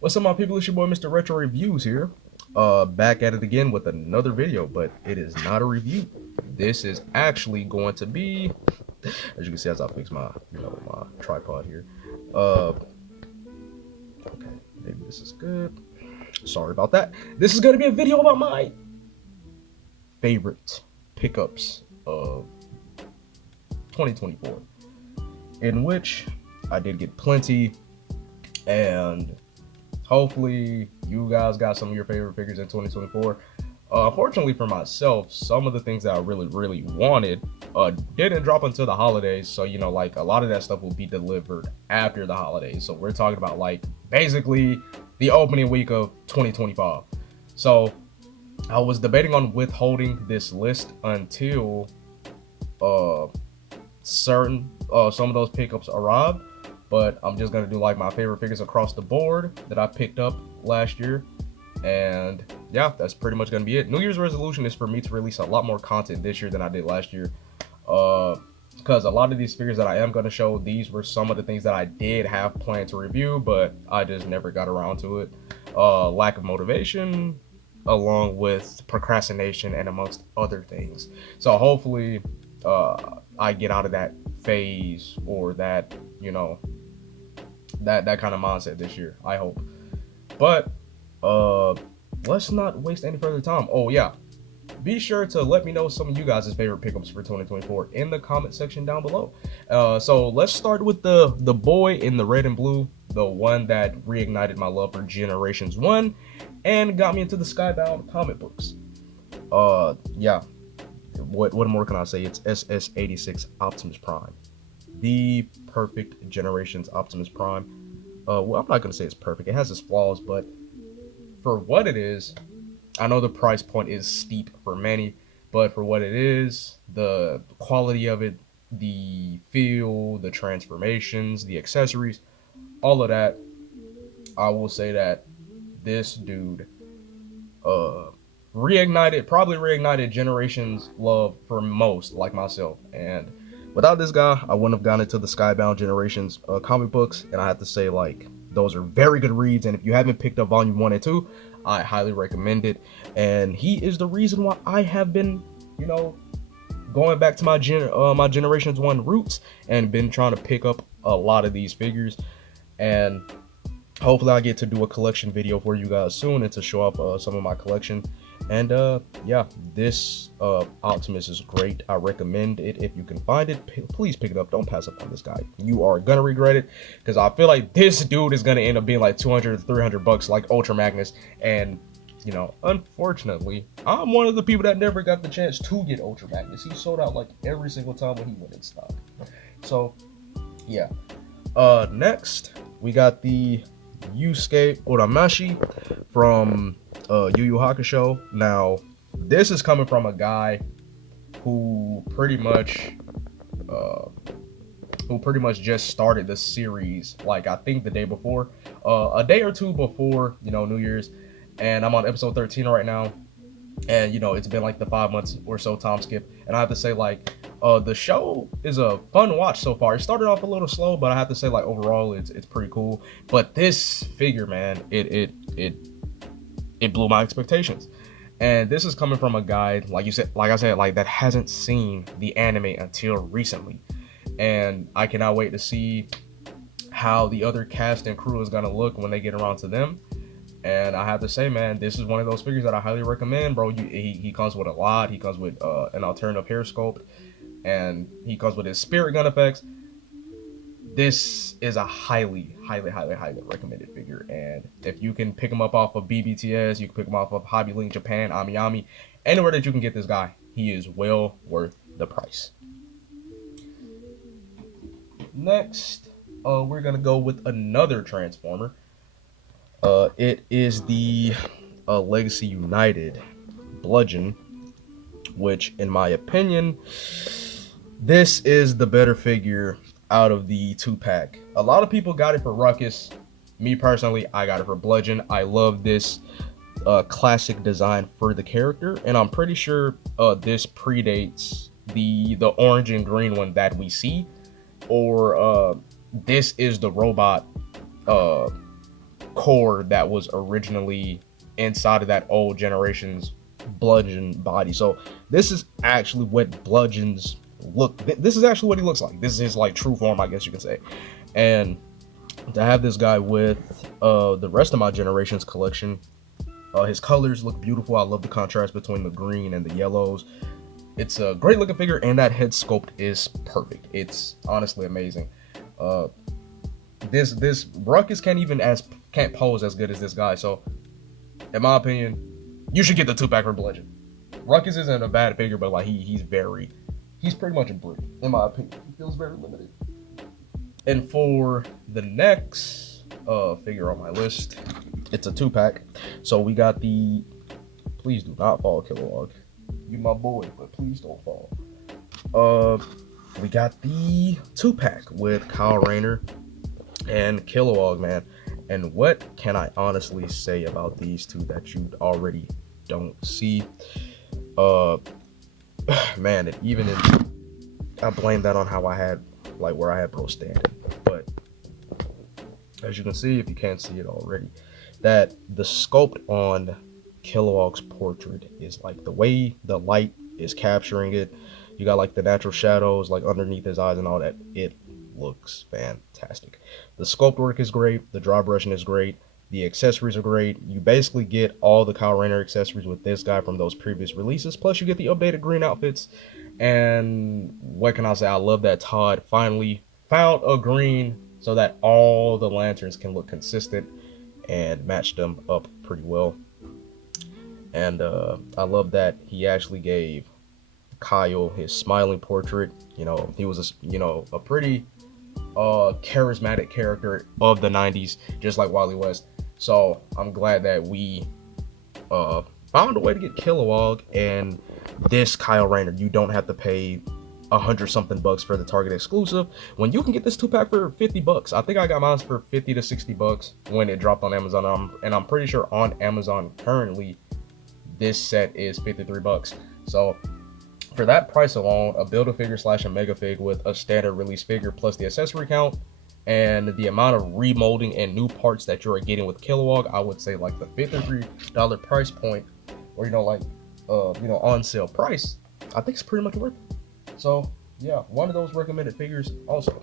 What's up, my people? It's your boy Mr. Retro Reviews here. Back at it again with another video, but it is not a review. This is actually going to be, as you can see, as I fix my, my tripod here. Okay, maybe this is good. Sorry about that. This is going to be a video about my favorite pickups of 2024, in which I did get plenty, and hopefully you guys got some of your favorite figures in 2024. Fortunately for myself, some of the things that I really wanted didn't drop until the holidays. So, like a lot of that stuff will be delivered after the holidays. So we're talking about like basically the opening week of 2025. So I was debating on withholding this list until some of those pickups arrived. But I'm just gonna do like my favorite figures across the board that I picked up last year. And yeah, that's pretty much gonna be it. New Year's resolution is for me to release a lot more content this year than I did last year. Because a lot of these figures that I am gonna show, these were some of the things that I did have planned to review, but I just never got around to it. Lack of motivation, along with procrastination and amongst other things. So hopefully I get out of that phase, or that, that kind of mindset this year, I hope. But let's not waste any further time. Oh yeah, be sure to let me know some of you guys' favorite pickups for 2024 in the comment section down below. So let's start with the boy in the red and blue, the one that reignited my love for Generations 1 and got me into the Skybound comic books. Yeah, what more can I say? It's SS86 Optimus Prime, the perfect Generations Optimus Prime. Well, I'm not gonna say it's perfect. It has its flaws, but for what it is, I know the price point is steep for many, but for what it is, the quality of it, the feel, the transformations, the accessories, all of that, I will say that this dude probably reignited Generations love for most, like myself. And without this guy, I wouldn't have gone into the Skybound Generations comic books. And I have to say, like, those are very good reads. And if you haven't picked up Volume 1 and 2, I highly recommend it. And he is the reason why I have been, going back to my Generations 1 roots and been trying to pick up a lot of these figures. And hopefully I get to do a collection video for you guys soon and to show off some of my collection. And yeah, this Optimus is great. I recommend it. If you can find it, please pick it up. Don't pass up on this guy. You are gonna regret it, because I feel like this dude is gonna end up being like 200 300 bucks like Ultra Magnus. And unfortunately, I'm one of the people that never got the chance to get Ultra Magnus. He sold out like every single time when he went in stock. So yeah, next we got the Yusuke Uramashi from Yu Yu Hakusho. Now, this is coming from a guy who pretty much just started the series, like I think the day before, a day or two before, New Year's, and I'm on episode 13 right now. And it's been like the 5 months or so time skip, and I have to say, like, the show is a fun watch so far. It started off a little slow, but I have to say, like, overall it's pretty cool. But this figure, man, it blew my expectations. And this is coming from a guy, like I said, like, that hasn't seen the anime until recently. And I cannot wait to see how the other cast and crew is gonna look when they get around to them. And I have to say, man, this is one of those figures that I highly recommend, bro. He comes with a lot. He comes with an alternative hair sculpt, and he comes with his spirit gun effects. This is a highly recommended figure. And if you can pick him up off of BBTS, you can pick him off of Hobby Link Japan, Ami, anywhere that you can get this guy, he is well worth the price. Next, we're gonna go with another Transformer. It is the Legacy United Bludgeon, which, in my opinion, this is the better figure out of the 2-pack. A lot of people got it for Ruckus. Me personally, I got it for Bludgeon. I love this classic design for the character, and I'm pretty sure this predates the orange and green one that we see, or this is the robot core that was originally inside of that old generation's Bludgeon body. So this is actually what Bludgeon's look. This is actually what he looks like. This is his like true form, I guess you can say. And to have this guy with the rest of my generation's collection, his colors look beautiful. I love the contrast between the green and the yellows. It's a great looking figure, and that head sculpt is perfect. It's honestly amazing. This Ruckus can't pose as good as this guy. So, in my opinion, you should get the 2-pack for Bludgeon. Ruckus isn't a bad figure, but like he's pretty much a brick, in my opinion. He feels very limited. And for the next figure on my list, it's a 2-pack. So we got the, please do not fall, Kilowog. You my boy, but please don't fall. We got the 2-pack with Kyle Rayner and Kilowog, man. And what can I honestly say about these two that you already don't see? Man, I blame that on how I had, like, where I had bro standing. But as you can see, if you can't see it already, that the sculpt on Kilowog's portrait is like the way the light is capturing it. You got like the natural shadows like underneath his eyes and all that. It looks fantastic. The sculpt work is great. The dry brushing is great. The accessories are great. You basically get all the Kyle Rayner accessories with this guy from those previous releases. Plus you get the updated green outfits. And what can I say? I love that Todd finally found a green so that all the lanterns can look consistent and match them up pretty well. And I love that he actually gave Kyle his smiling portrait. You know, he was a pretty charismatic character of the 90s, just like Wally West. So I'm glad that we found a way to get Kilowog and this Kyle Rayner. You don't have to pay $100-something for the Target exclusive when you can get this 2-pack for $50. I think I got mine for $50 to $60 when it dropped on Amazon. And I'm pretty sure on Amazon currently this set is $53. So for that price alone, a Build-A-Figure / a Mega Fig with a standard release figure plus the accessory count and the amount of remolding and new parts that you're getting with Kilowog, I would say like the $53 price point, or on sale price, I think it's pretty much worth it. So yeah, one of those recommended figures also.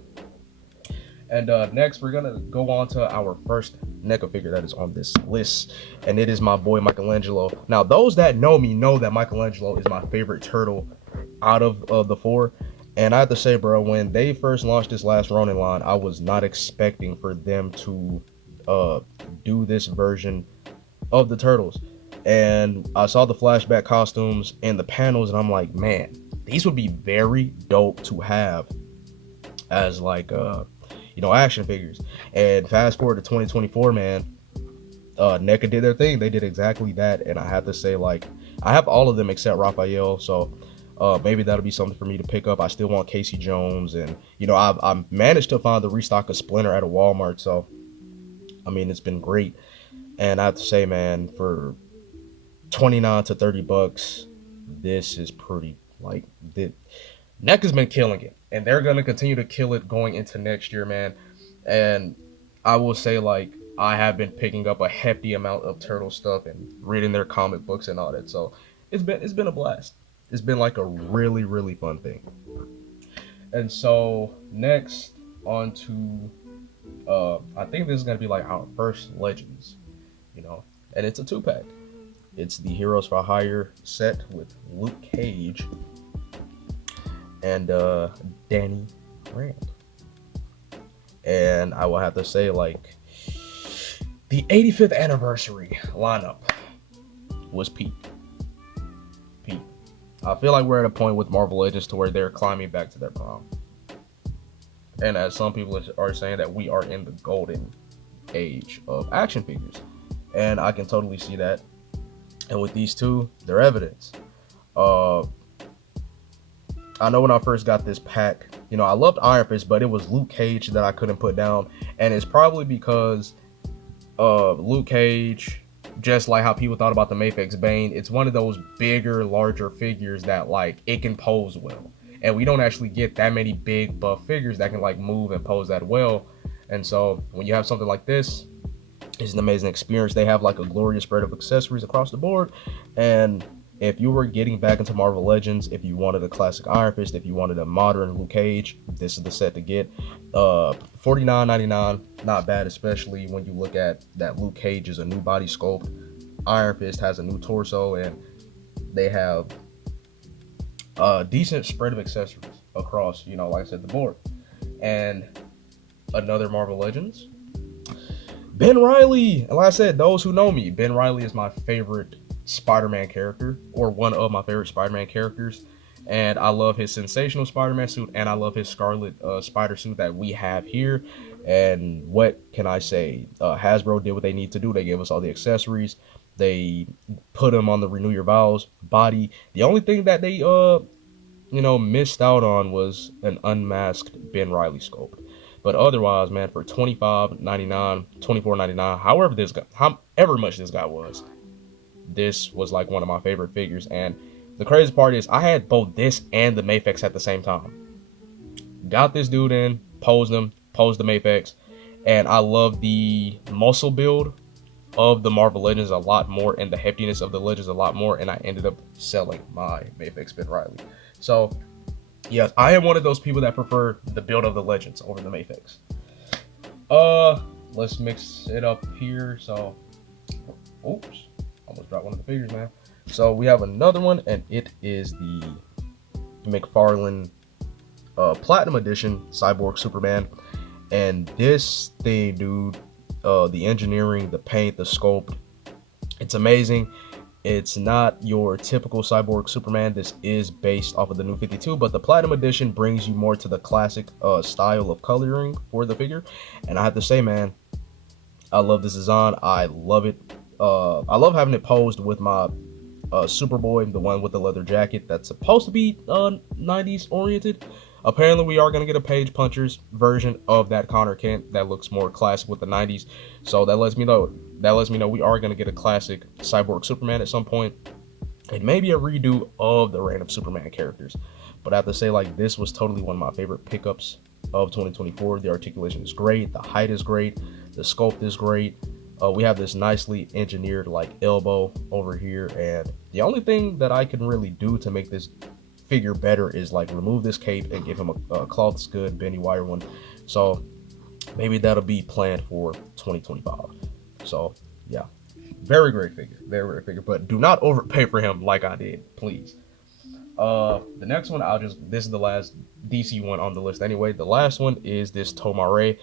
And next we're gonna go on to our first NECA figure that is on this list, and it is my boy Michelangelo. Now those that know me know that Michelangelo is my favorite turtle out of the four. And I have to say, bro, when they first launched this last Ronin line, I was not expecting for them to do this version of the turtles. And I saw the flashback costumes and the panels, and I'm like, man, these would be very dope to have as like action figures. And fast forward to 2024, man, NECA did their thing. They did exactly that, and I have to say, like, I have all of them except Raphael, so maybe that'll be something for me to pick up. I still want Casey Jones, and I've managed to find the restock of Splinter at a Walmart, so I mean, it's been great. And I have to say, man, for $29 to $30, this is pretty, like, NECA's been killing it, and they're gonna continue to kill it going into next year, man. And I will say, like, I have been picking up a hefty amount of turtle stuff and reading their comic books and all that, so it's been a blast. It's been like a really, really fun thing. And so next on to I think this is gonna be like our first Legends, and it's a 2-pack. It's the Heroes for Hire set with Luke Cage and Danny Rand. And I will have to say, like, the 85th anniversary lineup was peak. I feel like we're at a point with Marvel Legends to where they're climbing back to their prime. And as some people are saying, that we are in the golden age of action figures. And I can totally see that. And with these two, they're evidence. I know when I first got this pack, I loved Iron Fist, but it was Luke Cage that I couldn't put down. And it's probably because Luke Cage, just like how people thought about the Mafex Bane, it's one of those bigger, larger figures that, like, it can pose well. And we don't actually get that many big buff figures that can, like, move and pose that well. And so when you have something like this, It's an amazing experience. They have like a glorious spread of accessories across the board. And if you were getting back into Marvel Legends, if you wanted a classic Iron Fist, if you wanted a modern Luke Cage, this is the set to get. $49.99, not bad, especially when you look at that Luke Cage is a new body sculpt. Iron Fist has a new torso, and they have a decent spread of accessories across, like I said, the board. And another Marvel Legends, Ben Reilly. And like I said, those who know me, Ben Reilly is my favorite Spider-Man character, or one of my favorite Spider-Man characters. And I love his sensational Spider-Man suit, and I love his Scarlet Spider suit that we have here. And what can I say? Hasbro did what they need to do. They gave us all the accessories. They put him on the Renew Your Vows body. The only thing that they missed out on was an unmasked Ben Reilly sculpt. But otherwise, man, for $25.99, $24.99, however much this guy was, this was like one of my favorite figures. And the crazy part is I had both this and the Mafex at the same time. Got this dude in, posed the Mafex, and I love the muscle build of the Marvel Legends a lot more, and the heftiness of the Legends a lot more, and I ended up selling my Mafex Ben Reilly. So yes, I am one of those people that prefer the build of the Legends over the Mafex. Let's mix it up here. So, oops, almost dropped one of the figures, man. So we have another one, and it is the McFarlane Platinum Edition Cyborg Superman. And this thing, dude, the engineering, the paint, the sculpt, it's amazing. It's not your typical Cyborg Superman. This is based off of the New 52, but the Platinum Edition brings you more to the classic style of coloring for the figure. And I have to say, man, I love this design. I love it. I love having it posed with my Superboy, the one with the leather jacket that's supposed to be 90s oriented. Apparently, we are going to get a Page Punchers version of that Connor Kent that looks more classic with the 90s. So that lets me know we are going to get a classic Cyborg Superman at some point. And maybe a redo of the Reign of Superman characters. But I have to say, like, this was totally one of my favorite pickups of 2024. The articulation is great. The height is great. The sculpt is great. We have this nicely engineered, like, elbow over here. And the only thing that I can really do to make this figure better is like remove this cape and give him a cloth scud Benny Wire one. So maybe that'll be planned for 2025. So yeah, very great figure, but do not overpay for him like I did, please. The next one, this is the last DC one on the list anyway. The last one is this Tomare.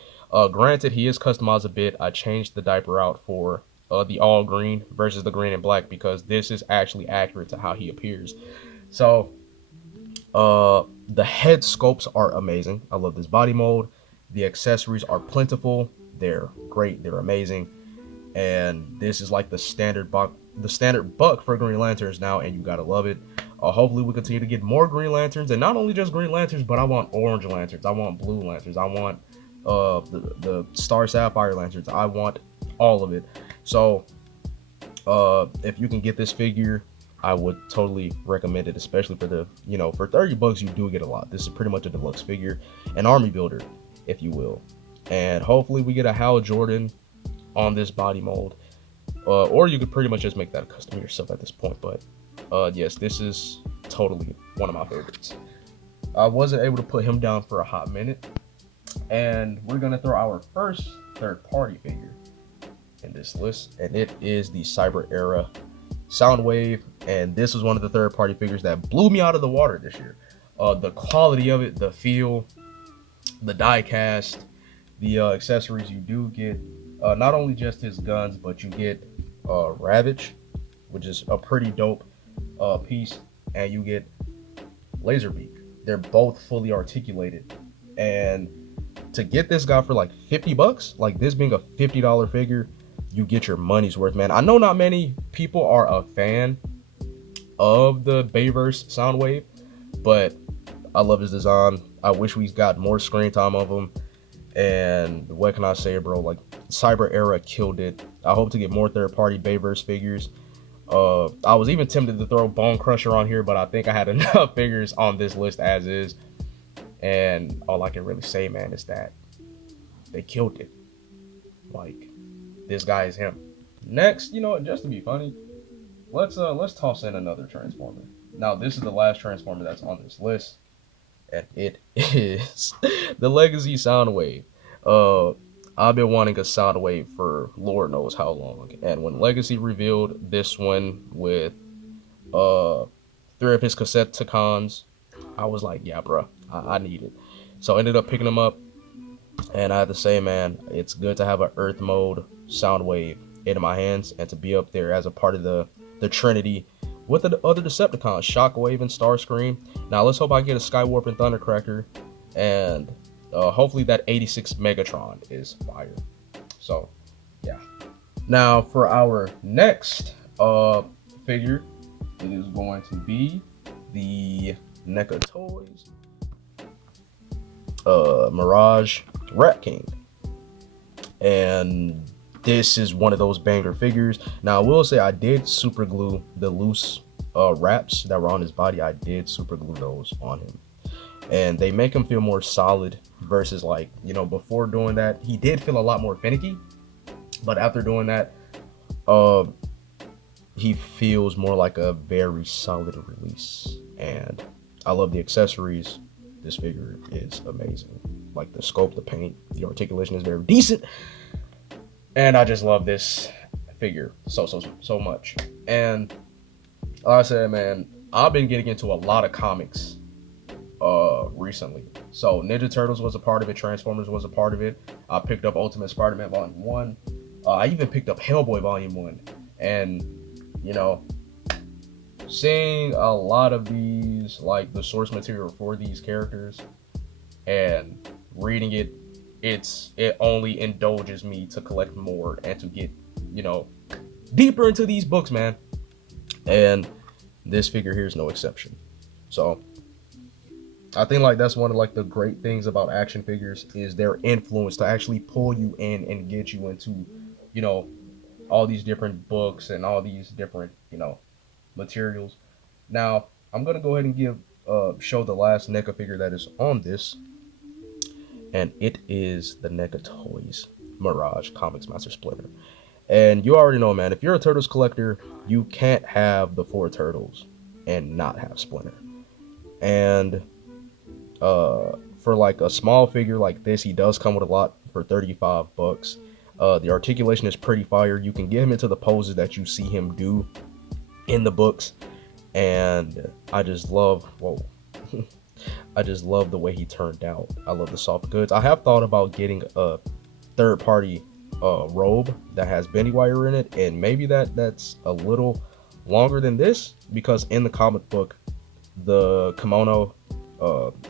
Granted, he is customized a bit. I changed the diaper out for the all green versus the green and black because this is actually accurate to how he appears. So the head sculpts are amazing. I love this body mold. The accessories are plentiful. They're great. They're amazing. And this is like the standard buck for Green Lanterns now, and you gotta love it. Hopefully we continue to get more Green Lanterns, and not only just Green Lanterns, but I want orange lanterns. I want blue lanterns. I want the Star Sapphire lanterns. I want all of it. So if you can get this figure, I would totally recommend it, especially for the, for $30 you do get a lot. This is pretty much a deluxe figure, an army builder, if you will. And hopefully we get a Hal Jordan on this body mold. Or you could pretty much just make that a custom yourself at this point. But yes, this is totally one of my favorites. I wasn't able to put him down for a hot minute. And we're going to throw our first third-party figure in this list. And it is the Cyber Era Soundwave, and this was one of the third-party figures that blew me out of the water this year. The quality of it, the feel, the die cast, the accessories you do get, not only just his guns, but you get Ravage, which is a pretty dope piece, and you get Laserbeak. They're both fully articulated, and to get this guy for like $50, like this being a $50 figure, you get your money's worth, man. I know not many people are a fan of the Bayverse Soundwave, but I love his design. I wish we got more screen time of him. And what can I say, bro? Like, Cyber Era killed it. I hope to get more third-party Bayverse figures. I was even tempted to throw Bone Crusher on here, but I think I had enough figures on this list as is. And all I can really say, man, is that they killed it. Like, this guy is him. Next, just to be funny, let's toss in another Transformer. Now, this is the last Transformer that's on this list, and it is the Legacy Soundwave. Uh, I've been wanting a Soundwave for Lord knows how long, and when Legacy revealed this one with uh three of his Cassetticons, I was like, yeah, bro, I need it. So I ended up picking them up, and I have to say, man, it's good to have an Earth mode Soundwave in my hands and to be up there as a part of the Trinity with the other Decepticons, Shockwave and Starscream. Now let's hope I get a Skywarp and Thundercracker, and hopefully that 86 Megatron is fire. So yeah. Now for our next figure, it is going to be the NECA Toys Mirage Rat King. And this is one of those banger figures. Now I will say I did super glue the loose wraps that were on his body. I did super glue those on him, and they make him feel more solid versus before doing that he did feel a lot more finicky, but after doing that he feels more like a very solid release. And I love the accessories. This figure is amazing. Like the sculpt, the paint, the articulation is very decent. And I just love this figure so much. And like I said, man, I've been getting into a lot of comics recently. So Ninja Turtles was a part of it. Transformers was a part of it. I picked up Ultimate Spider-Man Volume 1. I even picked up Hellboy Volume 1. And, seeing a lot of these, like the source material for these characters and reading it, it only indulges me to collect more and to get, deeper into these books, man. And this figure here is no exception. So I think that's one of the great things about action figures is their influence to actually pull you in and get you into, all these different books and all these different, materials. Now I'm gonna go ahead and show the last NECA figure that is on this, and it is the NECA Toys Mirage Comics Master Splinter. And you already know, man, if you're a Turtles collector, you can't have the 4 Turtles and not have Splinter. And for a small figure like this, he does come with a lot for $35. The articulation is pretty fire. You can get him into the poses that you see him do in the books, and I just love I just love the way he turned out. I love the soft goods. I have thought about getting a third-party robe that has bendy wire in it, and maybe that's a little longer than this, because in the comic book the kimono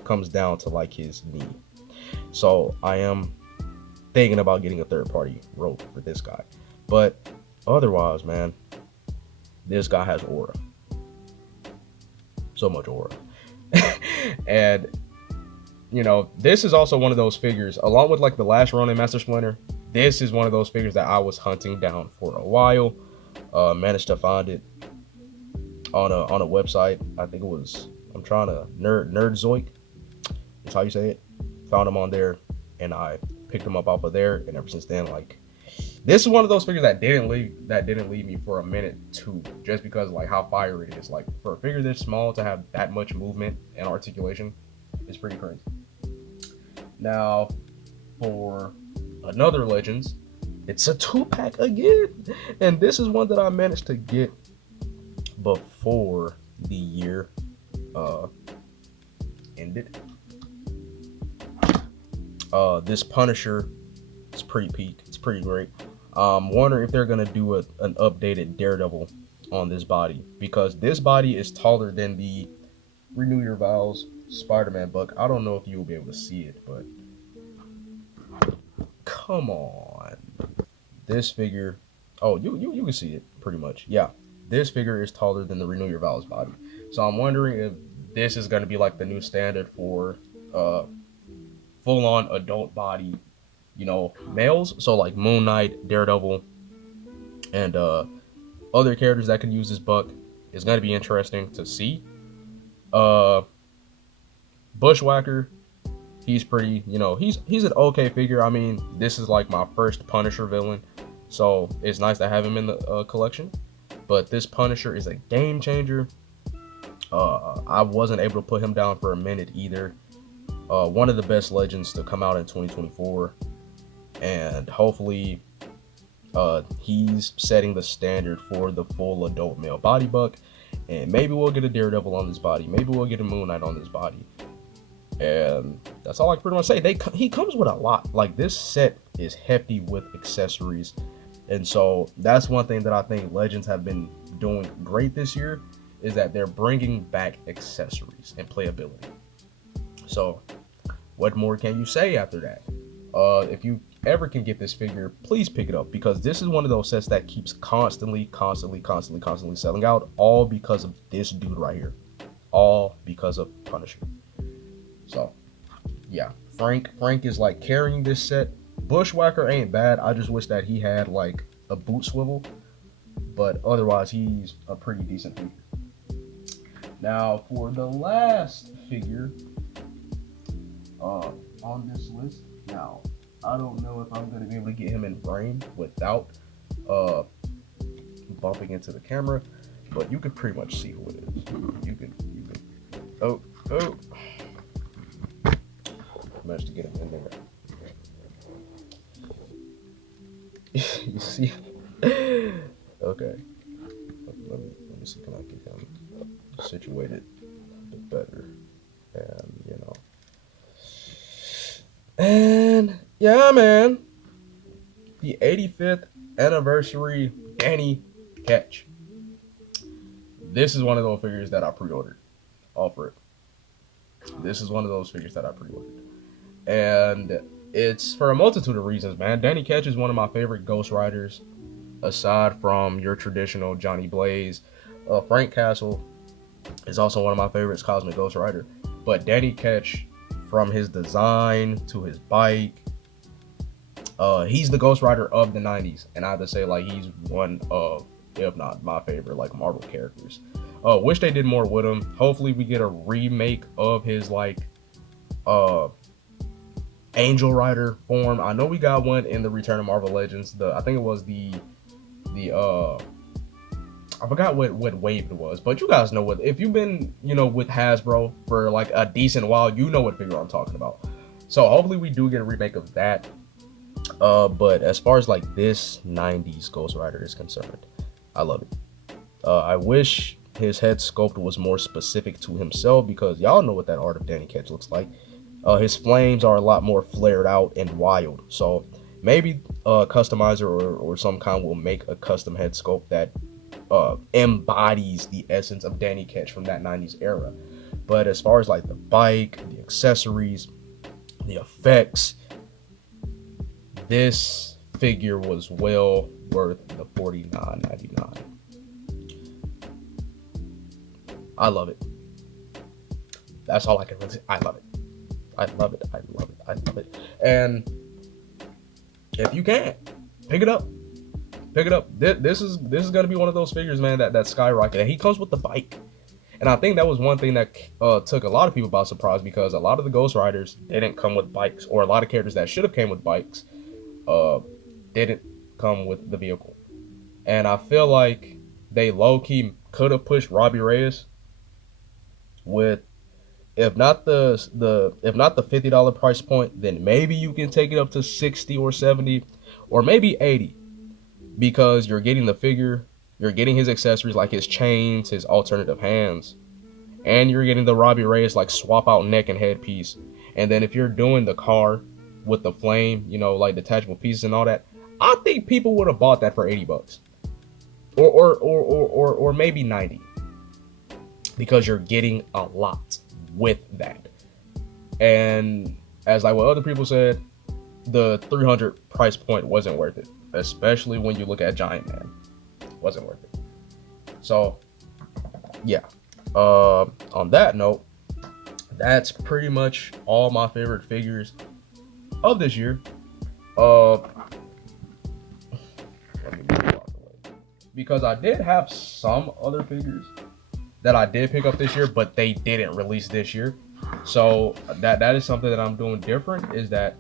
comes down to his knee. So I am thinking about getting a third-party robe for this guy. But otherwise, man, this guy has aura. So much aura. And this is also one of those figures, along with the last Ronin Master Splinter, this is one of those figures that I was hunting down for a while. Managed to find it on a website. I think it was, I'm trying to Nerdzoik. That's how you say it. Found him on there, and I picked him up off of there. And ever since then, this is one of those figures that didn't leave me for a minute too, just because how fire it is. For a figure this small to have that much movement and articulation is pretty crazy. Now for another Legends, it's a 2-pack again, and this is one that I managed to get before the year ended. This Punisher is pretty peak. It's pretty great. Wondering if they're gonna do an updated Daredevil on this body, because this body is taller than the Renew Your Vows Spider-Man book. I don't know if you'll be able to see it, but come on, this figure. Oh, you can see it pretty much. Yeah, this figure is taller than the Renew Your Vows body. So I'm wondering if this is gonna be the new standard for full-on adult body, males. So Moon Knight, Daredevil, and other characters that can use this buck is going to be interesting to see. Bushwhacker, he's pretty, he's an okay figure. I mean, this is my first Punisher villain, So it's nice to have him in the collection. But this Punisher is a game changer. I wasn't able to put him down for a minute either. One of the best legends to come out in 2024. And hopefully he's setting the standard for the full adult male body buck. And maybe we'll get a Daredevil on this body. Maybe we'll get a Moon Knight on this body. And that's all I can pretty much say. He comes with a lot. Like, this set is hefty with accessories. And so that's one thing that I think Legends have been doing great this year, is that they're bringing back accessories and playability. So what more can you say after that? If you ever can get this figure, please pick it up, because this is one of those sets that keeps constantly selling out, all because of this dude right here. All because of Punisher. So yeah, Frank is like carrying this set. Bushwhacker ain't bad. I just wish that he had like a boot swivel, but otherwise he's a pretty decent figure. Now for the last figure on this list, now I don't know if I'm gonna be able to get him in frame without bumping into the camera, but you can pretty much see who it is. You can oh managed to get him in there. You see? Okay. Let me see. Can I get him situated a bit better? And and yeah, man. The 85th anniversary Danny Ketch. This is one of those figures that I pre-ordered. All for it. This is one of those figures that I pre-ordered. And it's for a multitude of reasons, man. Danny Ketch is one of my favorite Ghost Riders, aside from your traditional Johnny Blaze. Frank Castle is also one of my favorites, Cosmic Ghost Rider. But Danny Ketch, from his design to his bike, he's the Ghost Rider of the 90s. And I have to say, like, he's one of, if not my favorite, like, Marvel characters. Wish they did more with him. Hopefully we get a remake of his, like, Angel Rider form. I know we got one in the Return of Marvel Legends. I think it was the I forgot what wave it was, but you guys know what, if you've been, with Hasbro for like a decent while, you know what figure I'm talking about. So hopefully we do get a remake of that. But as far as like this 90s Ghost Rider is concerned, I love it. I wish his head sculpt was more specific to himself, because y'all know what that art of Danny Ketch looks like. His flames are a lot more flared out and wild. So maybe a customizer or some kind will make a custom head sculpt that embodies the essence of Danny Ketch from that 90s era. But as far as like the bike, the accessories, the effects, this figure was well worth the $49.99. I love it. That's all I can really say. I love it. I love it. I love it. I love it. And if you can, pick it up. Pick it up. This is gonna be one of those figures, man, that skyrocket. And he comes with the bike. And I think that was one thing that took a lot of people by surprise, because a lot of the Ghost Riders didn't come with bikes, or a lot of characters that should have came with bikes didn't come with the vehicle. And I feel like they low-key could have pushed Robbie Reyes with, if not the $50 price point, then maybe you can take it up to 60 or 70 or maybe 80, because you're getting the figure, you're getting his accessories like his chains, his alternative hands, and you're getting the Robbie Reyes like swap out neck and headpiece. And then if you're doing the car with the flame, like detachable pieces and all that, I think people would have bought that for $80 or maybe 90, because you're getting a lot with that. And as like what other people said, the 300 price point wasn't worth it, especially when you look at Giant Man. Wasn't worth it. So yeah, on that note, that's pretty much all my favorite figures of this year. Let me move it out the way, because I did have some other figures that I did pick up this year, but they didn't release this year. So that is something that I'm doing different, is that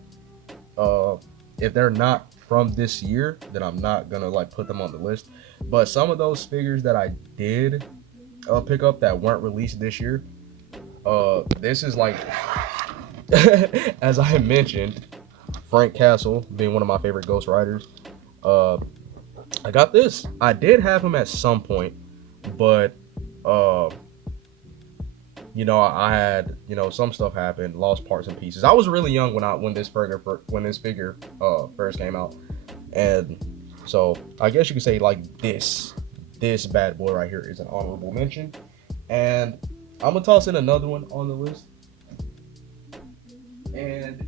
if they're not from this year, then I'm not gonna like put them on the list. But some of those figures that I did pick up that weren't released this year, this is like as I mentioned, Frank Castle being one of my favorite Ghost Riders. I got this. I did have him at some point, but you know, I had, you know, some stuff happened, lost parts and pieces. I was really young when this figure first came out, and so I guess you could say like this bad boy right here is an honorable mention, and I'm gonna toss in another one on the list, and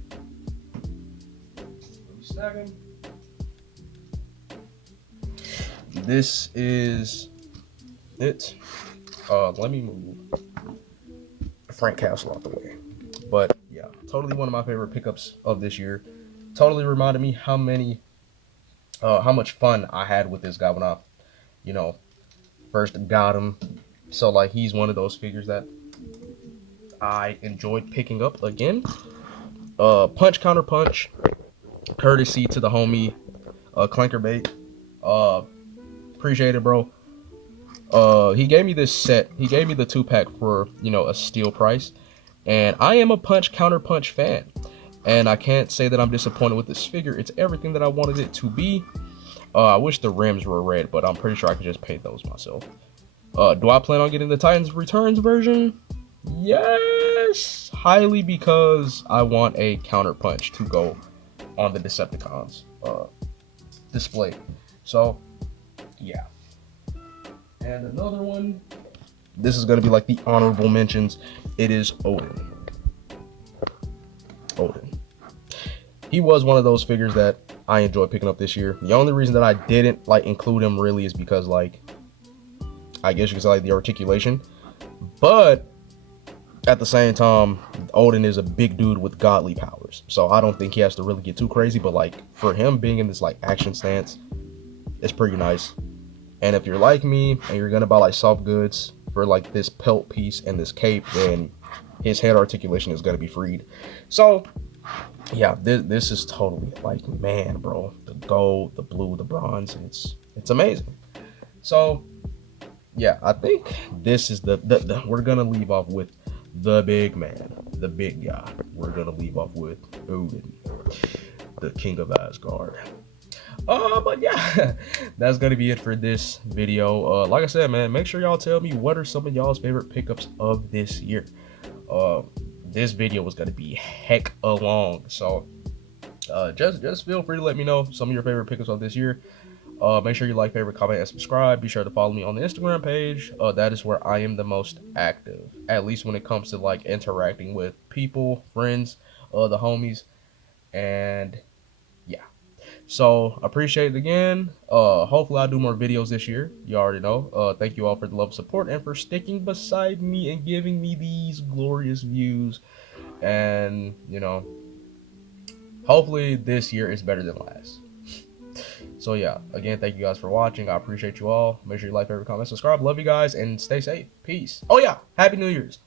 this is it. Let me move Frank Castle out the way. But yeah, totally one of my favorite pickups of this year. Totally reminded me how much fun I had with this guy when I, you know, first got him. So like he's one of those figures that I enjoyed picking up again. Punch counter punch, courtesy to the homie Clanker Bait. Appreciate it, bro. He gave me this set. He gave me the 2-pack for, you know, a steal price, and I am a punch counter punch fan, and I can't say that I'm disappointed with this figure. It's everything that I wanted it to be. I wish the rims were red, but I'm pretty sure I could just paint those myself. Do I plan on getting the Titans Returns version? Yes, highly, because I want a counter punch to go on the Decepticons display. So yeah. And another one, this is going to be like the honorable mentions. It is Odin. He was one of those figures that I enjoyed picking up this year. The only reason that I didn't like include him really is because, like, I guess you could say like the articulation. But at the same time, Odin is a big dude with godly powers. So I don't think he has to really get too crazy. But like for him being in this like action stance, it's pretty nice. And if you're like me and you're gonna buy like soft goods for like this pelt piece and this cape, then his head articulation is gonna be freed. So yeah, this is totally like, man, bro, the gold, the blue, the bronze, it's amazing. So yeah, I think this is the we're gonna leave off with the big man, the big guy. We're gonna leave off with Odin, the king of Asgard. But yeah, that's gonna be it for this video. Like I said, man, make sure y'all tell me what are some of y'all's favorite pickups of this year. This video was gonna be heck long, so just feel free to let me know some of your favorite pickups of this year. Make sure you like, favorite, comment, and subscribe. Be sure to follow me on the Instagram page. That is where I am the most active, at least when it comes to like interacting with people, friends, the homies, and yeah. So appreciate it again. Hopefully I'll do more videos this year. You already know. Thank you all for the love, support, and for sticking beside me and giving me these glorious views. And you know, hopefully this year is better than last. So yeah, again, thank you guys for watching. I appreciate you all. Make sure you like, favorite, comment, subscribe. Love you guys and stay safe. Peace. Oh yeah, Happy New Year's.